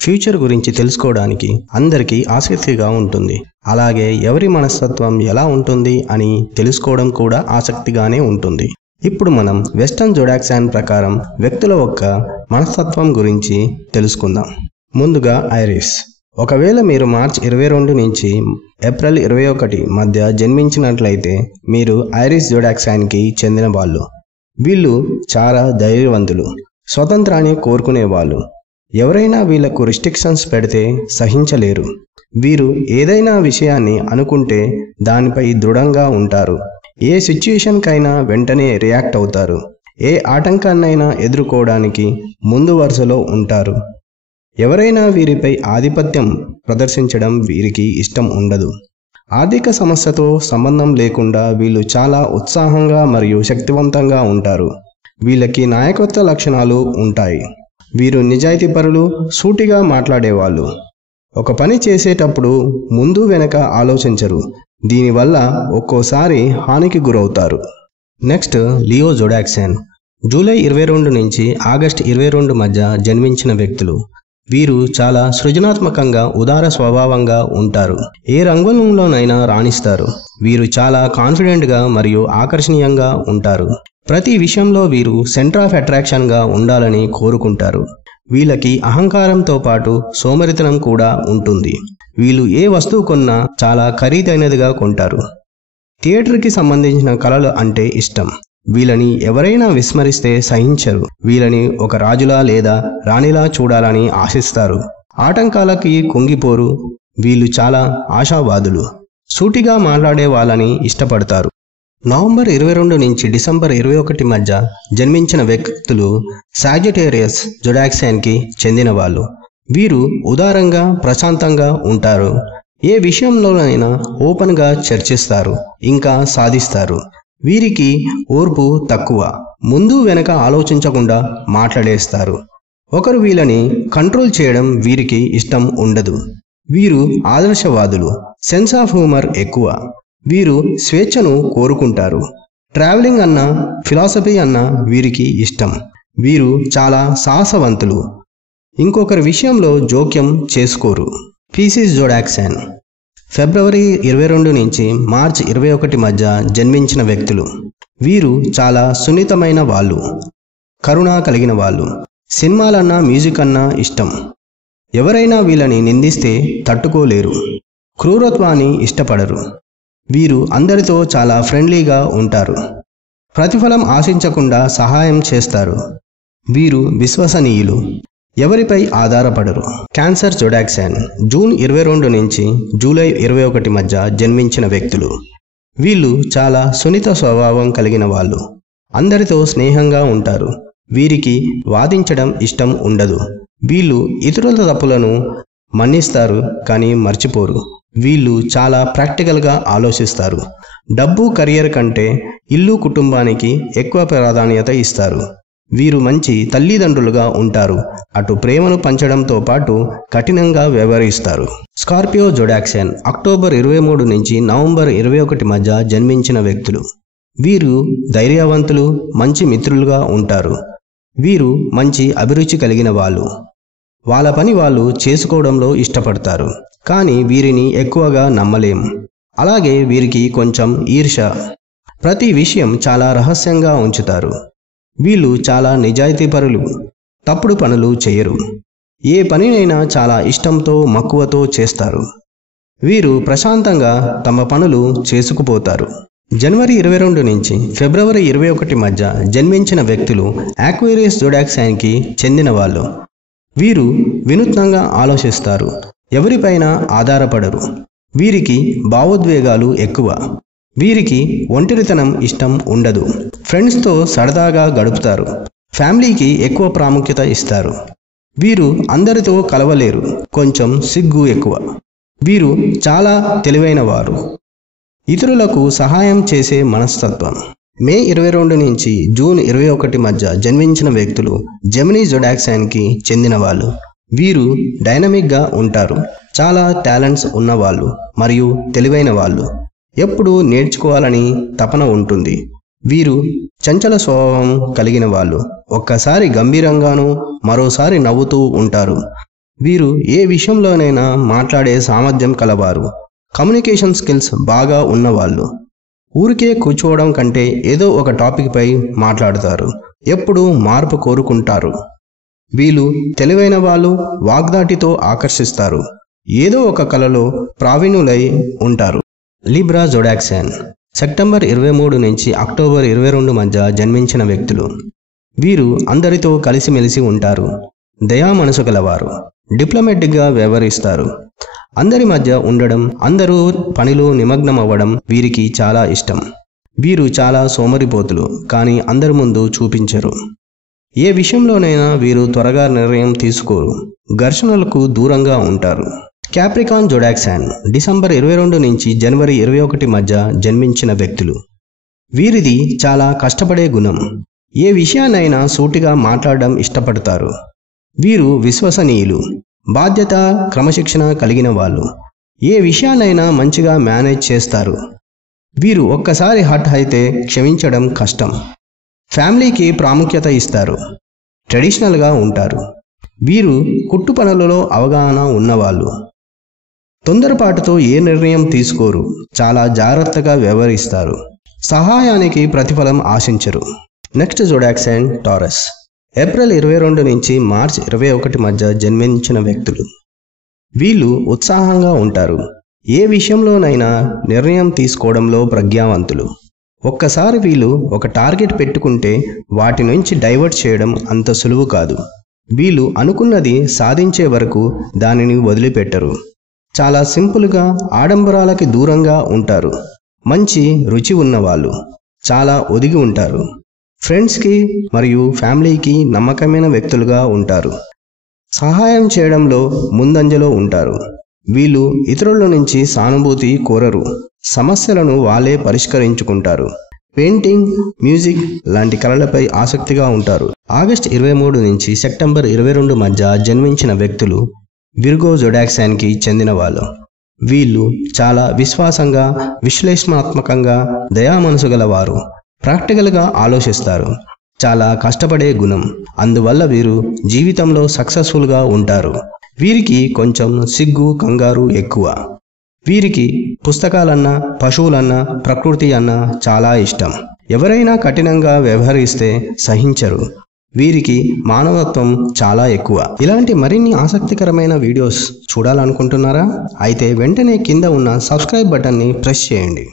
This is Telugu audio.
ఫ్యూచర్ గురించి తెలుసుకోవడానికి అందరికీ ఆసక్తిగా ఉంటుంది. అలాగే ఎవరి మనస్తత్వం ఎలా ఉంటుంది అని తెలుసుకోవడం కూడా ఆసక్తిగానే ఉంటుంది. ఇప్పుడు మనం వెస్టర్న్ జోడాక్ సైన్ ప్రకారం వ్యక్తుల యొక్క మనస్తత్వం గురించి తెలుసుకుందాం. ముందుగా ఐరిస్. ఒకవేళ మీరు మార్చి 22 నుంచి ఏప్రిల్ 21 మధ్య జన్మించినట్లయితే మీరు ఐరిస్ జోడాక్ సైన్కి చెందిన వాళ్ళు. వీళ్ళు చాలా ధైర్యవంతులు, స్వతంత్రాన్ని కోరుకునేవాళ్ళు. ఎవరైనా వీళ్లకు రిస్ట్రిక్షన్స్ పెడితే సహించలేరు. వీరు ఏదైనా విషయాన్ని అనుకుంటే దానిపై దృఢంగా ఉంటారు. ఏ సిచ్యుయేషన్కైనా వెంటనే రియాక్ట్ అవుతారు. ఏ ఆటంకాన్నైనా ఎదుర్కోవడానికి ముందు వరుసలో ఉంటారు. ఎవరైనా వీరిపై ఆధిపత్యం ప్రదర్శించడం వీరికి ఇష్టం ఉండదు. ఆర్థిక సమస్యతో సంబంధం లేకుండా వీళ్ళు చాలా ఉత్సాహంగా మరియు శక్తివంతంగా ఉంటారు. వీళ్ళకి నాయకత్వ లక్షణాలు ఉంటాయి. వీరు నిజాయితీపరులు, సూటిగా మాట్లాడేవాళ్ళు. ఒక పని చేసేటప్పుడు ముందు వెనక ఆలోచించరు. దీనివల్ల ఒక్కోసారి హానికి గురవుతారు. Next Leo zodiac sign. July 22 నుంచి ఆగస్టు 22 మధ్య జన్మించిన వ్యక్తులు. వీరు చాలా సృజనాత్మకంగా, ఉదార స్వభావంగా ఉంటారు. ఏ రంగంలోనైనా రాణిస్తారు. వీరు చాలా కాన్ఫిడెంట్గా మరియు ఆకర్షణీయంగా ఉంటారు. ప్రతి విషయంలో వీరు సెంటర్ ఆఫ్ అట్రాక్షన్గా ఉండాలని కోరుకుంటారు. వీళ్ళకి అహంకారంతో పాటు సోమరితనం కూడా ఉంటుంది. వీళ్ళు ఏ వస్తువు కొన్నా చాలా ఖరీదైనదిగా కొంటారు. థియేటర్కి సంబంధించిన కళలు అంటే ఇష్టం. వీళ్ళని ఎవరైనా విస్మరిస్తే సహించరు. వీళ్ళని ఒక రాజులా లేదా రాణిలా చూడాలని ఆశిస్తారు. ఆటంకాలకి కుంగిపోరు. వీళ్ళు చాలా ఆశావాదులు. సూటిగా మాట్లాడే వాళ్ళని ఇష్టపడతారు. నవంబర్ 22 నుంచి డిసెంబర్ 21 మధ్య జన్మించిన వ్యక్తులు సాజిటేరియస్ జోడాక్ సైన్కి చెందిన వాళ్ళు. వీరు ఉదారంగా, ప్రశాంతంగా ఉంటారు. ఏ విషయంలోనైనా ఓపెన్గా చర్చిస్తారు, ఇంకా సాధిస్తారు. వీరికి ఓర్పు తక్కువ. ముందు వెనక ఆలోచించకుండా మాట్లాడేస్తారు. ఒకరు వీళ్ళని కంట్రోల్ చేయడం వీరికి ఇష్టం ఉండదు. వీరు ఆదర్శవాదులు. సెన్స్ ఆఫ్ హ్యూమర్ ఎక్కువ. వీరు స్వేచ్ఛను కోరుకుంటారు. ట్రావెలింగ్ అన్న, ఫిలాసఫీ అన్న వీరికి ఇష్టం. వీరు చాలా సాహసవంతులు. ఇంకొకరి విషయంలో జోక్యం చేసుకోరు. పీసిస్ జోడాక్ సైన్. ఫిబ్రవరి 22 నుంచి మార్చి 21 మధ్య జన్మించిన వ్యక్తులు. వీరు చాలా సున్నితమైన వాళ్ళు, కరుణ కలిగిన వాళ్ళు. సినిమాలన్నా, మ్యూజిక్ అన్నా ఇష్టం. ఎవరైనా వీళ్ళని నిందిస్తే తట్టుకోలేరు. క్రూరత్వాన్ని ఇష్టపడరు. వీరు అందరితో చాలా ఫ్రెండ్లీగా ఉంటారు. ప్రతిఫలం ఆశించకుండా సహాయం చేస్తారు. వీరు విశ్వసనీయులు. ఎవరిపై ఆధారపడరు. Cancer zodiac sign. జూన్ 22 నుంచి జూలై 21 మధ్య జన్మించిన వ్యక్తులు. వీళ్ళు చాలా సున్నిత స్వభావం కలిగిన వాళ్ళు. అందరితో స్నేహంగా ఉంటారు. వీరికి వాదించడం ఇష్టం ఉండదు. వీళ్ళు ఇతరుల తప్పులను మన్నిస్తారు కానీ మర్చిపోరు. వీళ్ళు చాలా ప్రాక్టికల్గా ఆలోచిస్తారు. డబ్బు, కెరియర్ కంటే ఇల్లు, కుటుంబానికి ఎక్కువ ప్రాధాన్యత ఇస్తారు. వీరు మంచి తల్లిదండ్రులుగా ఉంటారు. అటు ప్రేమను పంచడంతో పాటు కఠినంగా వ్యవహరిస్తారు. Scorpio జోడాక్ sign. అక్టోబర్ 23 నుంచి నవంబర్ 21 మధ్య జన్మించిన వ్యక్తులు. వీరు ధైర్యవంతులు, మంచి మిత్రులుగా ఉంటారు. వీరు మంచి అభిరుచి కలిగిన వాళ్ళు. వాళ్ళ పని వాళ్ళు చేసుకోవడంలో ఇష్టపడతారు. కానీ వీరిని ఎక్కువగా నమ్మలేం. అలాగే వీరికి కొంచెం ఈర్ష్య. ప్రతి విషయం చాలా రహస్యంగా ఉంచుతారు. వీళ్ళు చాలా నిజాయితీపరులు. తప్పుడు పనులు చేయరు. ఏ పనినైనా చాలా ఇష్టంతో, మక్కువతో చేస్తారు. వీరు ప్రశాంతంగా తమ పనులు చేసుకుపోతారు. జనవరి 22 నుంచి ఫిబ్రవరి 21 మధ్య జన్మించిన వ్యక్తులు ఆక్వేరియస్ జోడాక్ సైన్కి చెందిన వాళ్ళు. వీరు వినూత్నంగా ఆలోచిస్తారు. ఎవరిపైన ఆధారపడరు. వీరికి భావోద్వేగాలు ఎక్కువ. వీరికి ఒంటరితనం ఇష్టం ఉండదు. ఫ్రెండ్స్తో సరదాగా గడుపుతారు. ఫ్యామిలీకి ఎక్కువ ప్రాముఖ్యత ఇస్తారు. వీరు అందరితో కలవలేరు. కొంచెం సిగ్గు ఎక్కువ. వీరు చాలా తెలివైన వారు. ఇతరులకు సహాయం చేసే మనస్తత్వం. మే 22 నుంచి జూన్ 21 మధ్య జన్మించిన వ్యక్తులు జెమినీ జోడాక్ సైన్కి చెందిన వాళ్ళు. వీరు డైనమిక్గా ఉంటారు. చాలా టాలెంట్స్ ఉన్నవాళ్ళు మరియు తెలివైన వాళ్ళు. ఎప్పుడూ నేర్చుకోవాలని తపన ఉంటుంది. వీరు చంచల స్వభావం కలిగిన వాళ్ళు. ఒక్కసారి గంభీరంగానూ మరోసారి నవ్వుతూ ఉంటారు. వీరు ఏ విషయంలోనైనా మాట్లాడే సామర్థ్యం కలవారు. కమ్యూనికేషన్ స్కిల్స్ బాగా ఉన్నవాళ్ళు. ఊరికే కూర్చోవడం కంటే ఏదో ఒక టాపిక్ పై మాట్లాడతారు. ఎప్పుడూ మార్పు కోరుకుంటారు. వీళ్ళు తెలివైన వాళ్ళు, వాగ్దాటితో ఆకర్షిస్తారు. ఏదో ఒక కళలో ప్రావీణ్యులై ఉంటారు. లిబ్రా జొడాక్ సైన్ సెప్టెంబర్ 23 నుంచి అక్టోబర్ 22 మధ్య జన్మించిన వ్యక్తులు. వీరు అందరితో కలిసిమెలిసి ఉంటారు. దయా మనసు గలవారు. డిప్లొమాటిక్గా వ్యవహరిస్తారు. అందరి మధ్య ఉండడం, అందరూ పనిలో నిమగ్నమవ్వడం వీరికి చాలా ఇష్టం. వీరు చాలా సోమరిపోతులు, కానీ అందరి ముందు చూపించరు. ఏ విషయంలోనైనా వీరు త్వరగా నిర్ణయం తీసుకోరు. ఘర్షణలకు దూరంగా ఉంటారు. క్యాప్రికాన్ జొడాక్ సైన్ డిసెంబర్ 22 నుంచి జనవరి 21 మధ్య జన్మించిన వ్యక్తులు. వీరిది చాలా కష్టపడే గుణం. ఏ విషయాన్నైనా సూటిగా మాట్లాడడం ఇష్టపడతారు. వీరు విశ్వసనీయులు, బాధ్యత, క్రమశిక్షణ కలిగిన వాళ్ళు. ఏ విషయాన్నైనా మంచిగా మేనేజ్ చేస్తారు. వీరు ఒక్కసారి హర్ట్ అయితే క్షమించడం కష్టం. ఫ్యామిలీకి ప్రాముఖ్యత ఇస్తారు. ట్రెడిషనల్గా ఉంటారు. వీరు కుట్టు పనులలో అవగాహన ఉన్నవాళ్ళు. తొందరపాటుతో ఏ నిర్ణయం తీసుకోరు. చాలా జాగ్రత్తగా వ్యవహరిస్తారు. సహాయానికి ప్రతిఫలం ఆశించరు. Next zodiac sign Taurus. April 22 నుంచి మార్చ్ 21 మధ్య జన్మించిన వ్యక్తులు. వీళ్ళు ఉత్సాహంగా ఉంటారు. ఏ విషయంలోనైనా నిర్ణయం తీసుకోవడంలో ప్రజ్ఞావంతులు. ఒక్కసారి వీళ్ళు ఒక టార్గెట్ పెట్టుకుంటే వాటి నుంచి డైవర్ట్ చేయడం అంత సులువు కాదు. వీళ్ళు అనుకున్నది సాధించే వరకు దానిని వదిలిపెట్టరు. చాలా సింపుల్గా, ఆడంబరాలకి దూరంగా ఉంటారు. మంచి రుచి ఉన్నవాళ్ళు. చాలా ఒదిగి ఉంటారు. ఫ్రెండ్స్కి మరియు ఫ్యామిలీకి నమ్మకమైన వ్యక్తులుగా ఉంటారు. సహాయం చేయడంలో ముందంజలో ఉంటారు. వీళ్ళు ఇతరుల నుంచి సానుభూతి కోరరు. సమస్యలను వాళ్ళే పరిష్కరించుకుంటారు. పెయింటింగ్, మ్యూజిక్ లాంటి కళలపై ఆసక్తిగా ఉంటారు. ఆగస్ట్ 23 నుంచి సెప్టెంబర్ 22 మధ్య జన్మించిన వ్యక్తులు విర్గో జొడాక్ సైన్కి చెందిన వాళ్ళు. వీళ్ళు చాలా విశ్వాసంగా, విశ్లేషణాత్మకంగా, దయా మనసు గలవారు. ప్రాక్టికల్గా ఆలోచిస్తారు. చాలా కష్టపడే గుణం. అందువల్ల వీరు జీవితంలో సక్సెస్ఫుల్గా ఉంటారు. వీరికి కొంచెం సిగ్గు, కంగారు ఎక్కువ. వీరికి పుస్తకాలన్నా, పశువులన్నా, ప్రకృతి అన్నా చాలా ఇష్టం. ఎవరైనా కఠినంగా వ్యవహరిస్తే సహించరు. వీరికి మానవత్వం చాలా ఎక్కువ. ఇలాంటి మరిన్ని ఆసక్తికరమైన వీడియోస్ చూడాలనుకుంటున్నారా? అయితే వెంటనే కింద ఉన్న సబ్స్క్రైబ్ బటన్ని ప్రెస్ చేయండి.